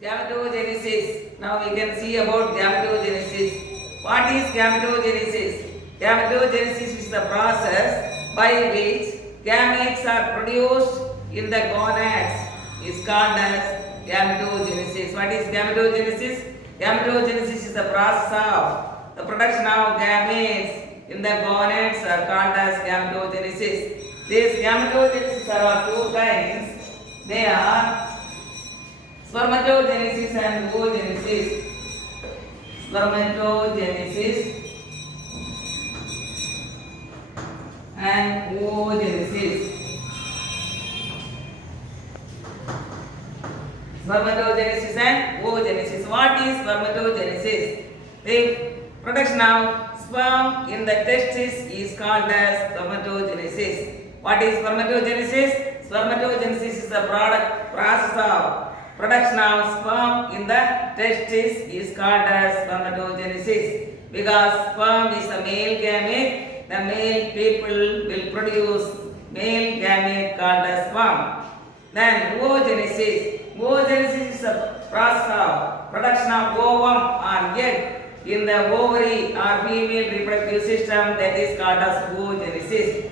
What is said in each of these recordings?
Gametogenesis. Now we can see about gametogenesis. What is gametogenesis? Gametogenesis is the process by which gametes are produced in the gonads. Is called as gametogenesis. What is gametogenesis? Gametogenesis is the process of the production of gametes in the gonads are called as gametogenesis. These gametogenesis are of two kinds. They are spermatogenesis and oogenesis. Spermatogenesis and oogenesis. Spermatogenesis and oogenesis. What is spermatogenesis? The production of sperm in the testis is called as spermatogenesis. What is spermatogenesis? Spermatogenesis is the process of production of sperm in the testis is called as spermatogenesis. Because sperm is a male gamete, the male people will produce male gamete called as sperm. Then oogenesis. Oogenesis is a process of production of ovum or egg in the ovary or female reproductive system, that is called as oogenesis.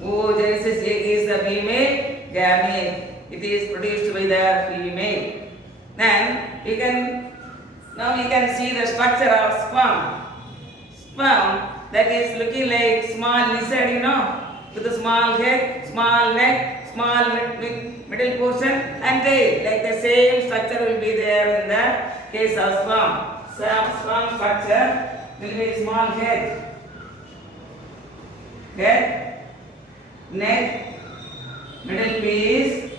Oogenesis, egg is the female gamete. It is produced by the female. Then you can see the structure of sperm. Sperm that is looking like small lizard, with a small head, small neck, small middle portion and tail. Like the same structure will be there in the case of sperm. Sperm structure will be small head, neck, middle piece,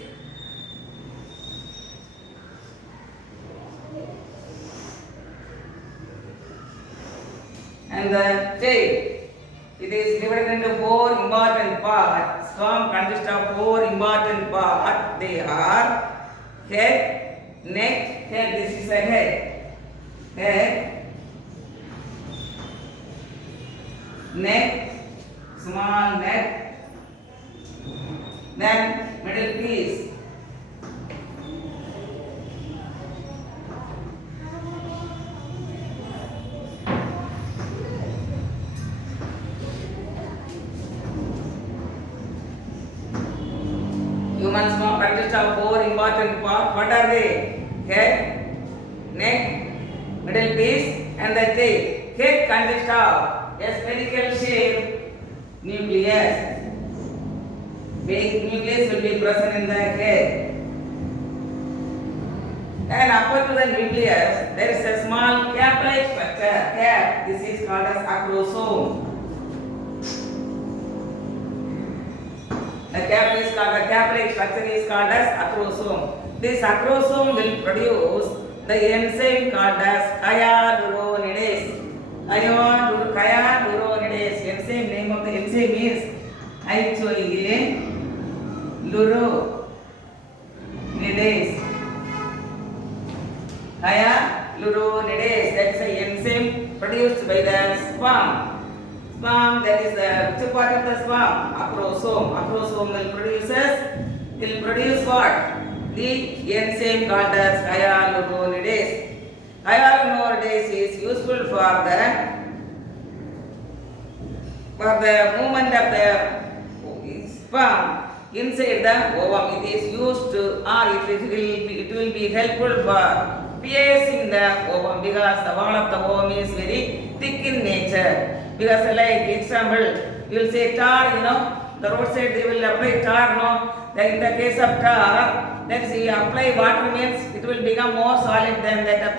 and the tail. It is divided into four important parts. Sperm consists of four important parts. They are head, neck, This is a head. Neck, small neck, then middle piece. Human sperm consists of four important parts. What are they? Head, neck, middle piece, and the tail. Head consists of a spherical shaped nucleus. Big nucleus will be present in the head. And upper to the nucleus, there is a small cap-like structure. Cap. This is called as acrosome. The cap-like structure is called as acrosome. This acrosome will produce the enzyme called as hyaluronidase. Hyaluronidase. Enzyme name of the enzyme is hyaluronidase. Hyaluronidase. That's an enzyme produced by the sperm. Sperm, that is the which part of the sperm? Acrosome. Acrosome will produce what? The enzyme called as hyaluronidase. Hyaluronidase is useful for the movement of the sperm inside the ovum. It is used to, or it will be helpful for piercing the ovum, because the wall of the ovum is very thick in nature. Because like example, you will say tar, the roadside they will apply tar, Then in the case of tar, let's see, apply water means it will become more solid than that of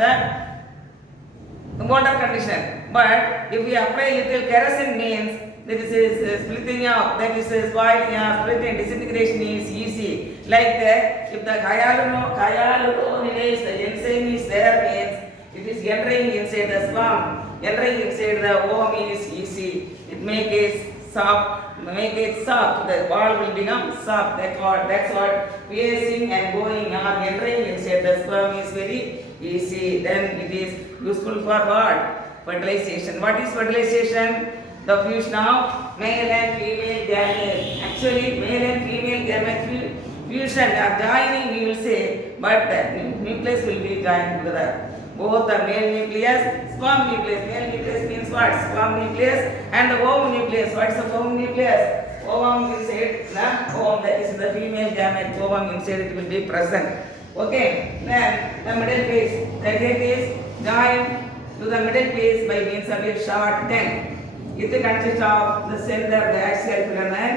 the water condition. But if we apply little kerosene means this is splitting up, that is spoiling up, splitting, disintegration is easy. Like that, if the hyaluronidase, the enzyme is there means it is entering inside the sperm. Entering inside the ovum is easy. It make it soft. The wall will become soft. That's what piercing and going or entering inside the sperm is very easy. Then it is useful for what? Fertilization. What is fertilization? The fusion of male and female gametes. Actually, male and female gametes fusion or joining we will say, but the nucleus will be joined together. Both the male nucleus, sperm nucleus. Male nucleus means what? Sperm nucleus and the ovum nucleus. What is the ovum nucleus? Ovum inside the ovum, that is the female gamete. Ovum inside it will be present. Okay. Then the middle piece. The head is joined to the middle piece by means of a short tongue. It consists of the center, the axial filament.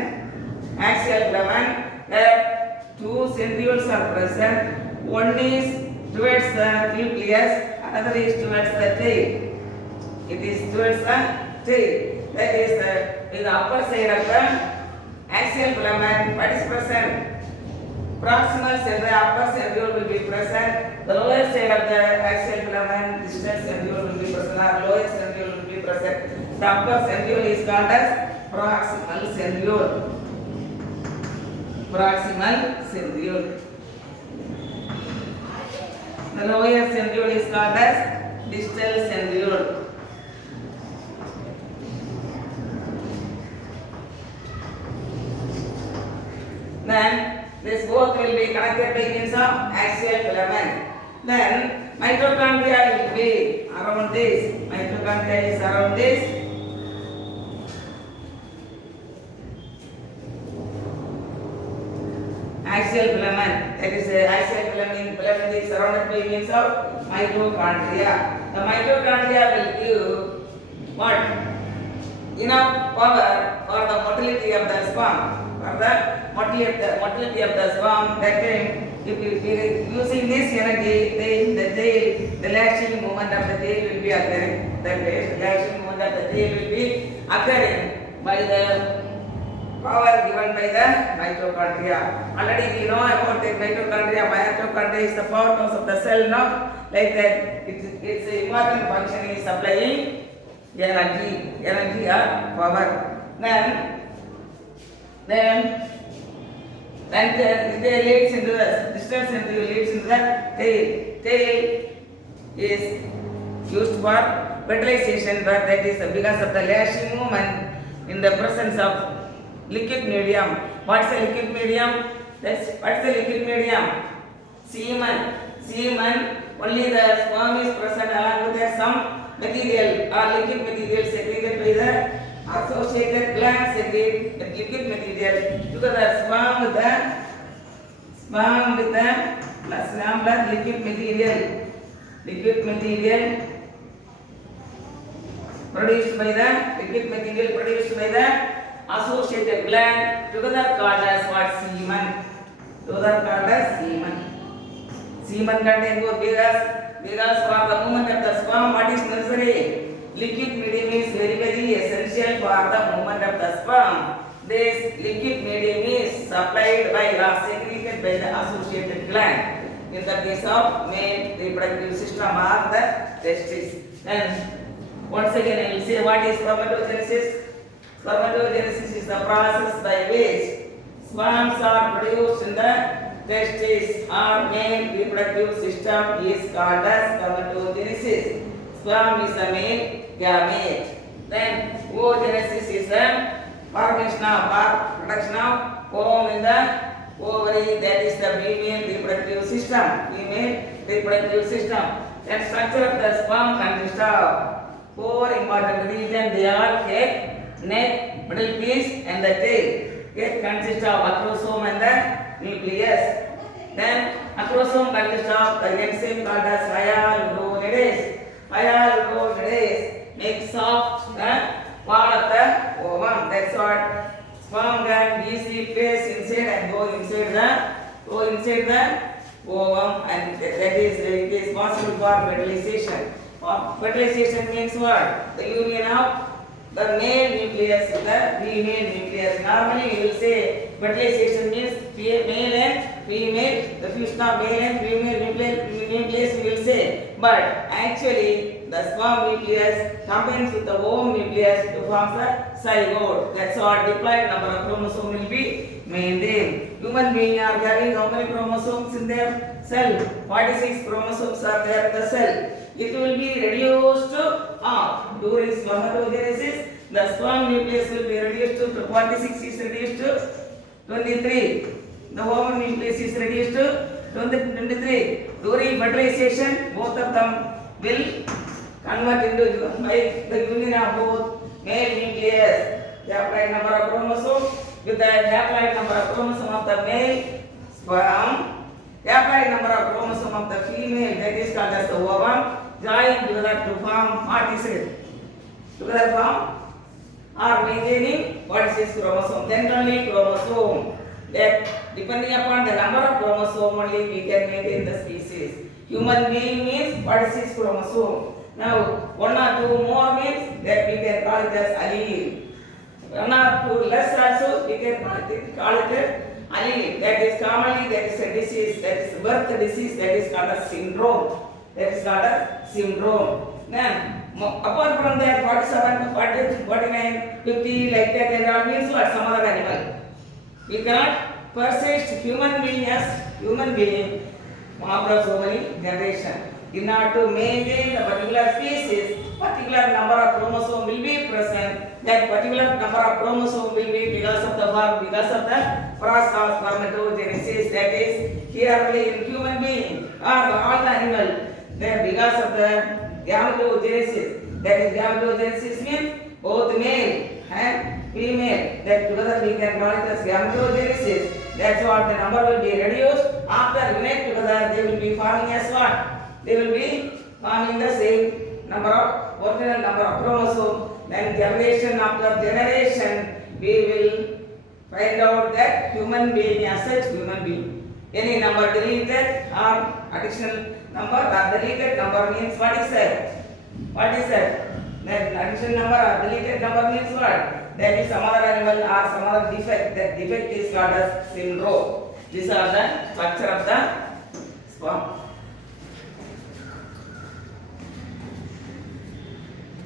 Axial filament. There two centrioles are present. One is towards the nucleus, another is towards the tail. It is towards the tail. That is in the upper side of the axial filament. What is present? Proximal centriole, upper centriole will be present. The lower side of the axial filament, distal centriole will be present, or lower centriole will be present. The upper centriole is called as proximal centriole. Proximal centriole. The lower centriole is called as distal centriole. Then this both will be connected by means of axial filament. Then mitochondria will be around this. Mitochondria is around this. Axial filament. That is axial filament is surrounded by means of mitochondria. The mitochondria will give what? Enough power for the motility of the sperm. For the motility of the sperm, that time if you using this energy, then the lashing movement of the tail will be occurring. The lashing movement of the tail will be occurring by the power given by the mitochondria. Already we know about the mitochondria. Mitochondria is the powerhouse of the cell. No, like that. Its important function is supplying energy or power. Then the leads into the distance centriole leads into the tail. Tail is used for fertilization, but that is because of the lashing movement in the presence of liquid medium. What's the liquid medium? What's the liquid medium? Semen. Only the sperm is present along with some material or liquid material secreted by the associated glands secrete the liquid material together. Sperm with the plus liquid material produced by the associated gland together called as what? Semen. Semen contains both because for the movement of the sperm, what is necessary? Liquid medium is very essential for the movement of the sperm. This liquid medium is supplied by or secreted by the associated gland. In the case of male reproductive system or the testes. And once again I will say what is spermatogenesis. Spermatogenesis is the process by which sperms are produced in the testes or male reproductive system is called as spermatogenesis. Sperm is a male gamete. Then oogenesis is the formation of or production of ovum in the ovary, that is the female reproductive system. Then structure of the sperm consists of four important regions. They are head, neck, middle piece and the tail. Head consists of acrosome and the nucleus. Then acrosome consists of the enzyme called as hyaluronidase. Hyaluronidase makes up the wall of the ovum. That's what sperm gland easily place inside and go inside the ovum, and that is it is possible for fertilization. Fertilization means what? The union of the male nucleus with the female nucleus. Normally you will say fertilization means male and female, the fusion of male and female nucleus we will say, but actually the sperm nucleus combines with the ovum nucleus to form the zygote. That's what diploid number of chromosomes will be maintained. Human beings are having how many chromosomes in their cell? 46 chromosomes are there in the cell. It will be reduced to half during spermatogenesis. The sperm nucleus will be reduced to 46 is reduced to 23. the ovum nucleus is reduced to 23. During fertilization, both of them will convert into by the union of both male nucleus. The haploid number of chromosomes with the haploid number of chromosome of the male sperm, the haploid number of chromosome of the female, that is called as the ovum, join together to form what is it? Together form or maintaining what is this chromosome? Then only chromosome. That depending upon the number of chromosome only we can maintain the species. Human being means what is this chromosome? Now one or two more means that we can call it as allele. One or two less also we can call it allele. That is commonly that is a disease, that is birth disease, that is called a syndrome. That is called a syndrome. Then apart from that 47, 40, 49, 50 like that and all means what? Some other animal. We cannot persist human being as human being after so many generations. In order to maintain the particular species, particular number of chromosome will be present. That particular number of chromosome will be because of the process of spermatogenesis. That is here only in human being or all the animal. Then because of the gametogenesis. That is gametogenesis means both male and female. That together we can call it as gametogenesis. That's what the number will be reduced. After unite together, they will be forming as what? They will be forming the same number of original number of chromosomes. Then generation after generation, we will find out that human being as such human being. Any number deleted or additional number or deleted number means what is that? What is that? Then additional number or deleted number means what? That is some other animal or some other defect. That defect is called as syndrome. These are the structure of the sperm.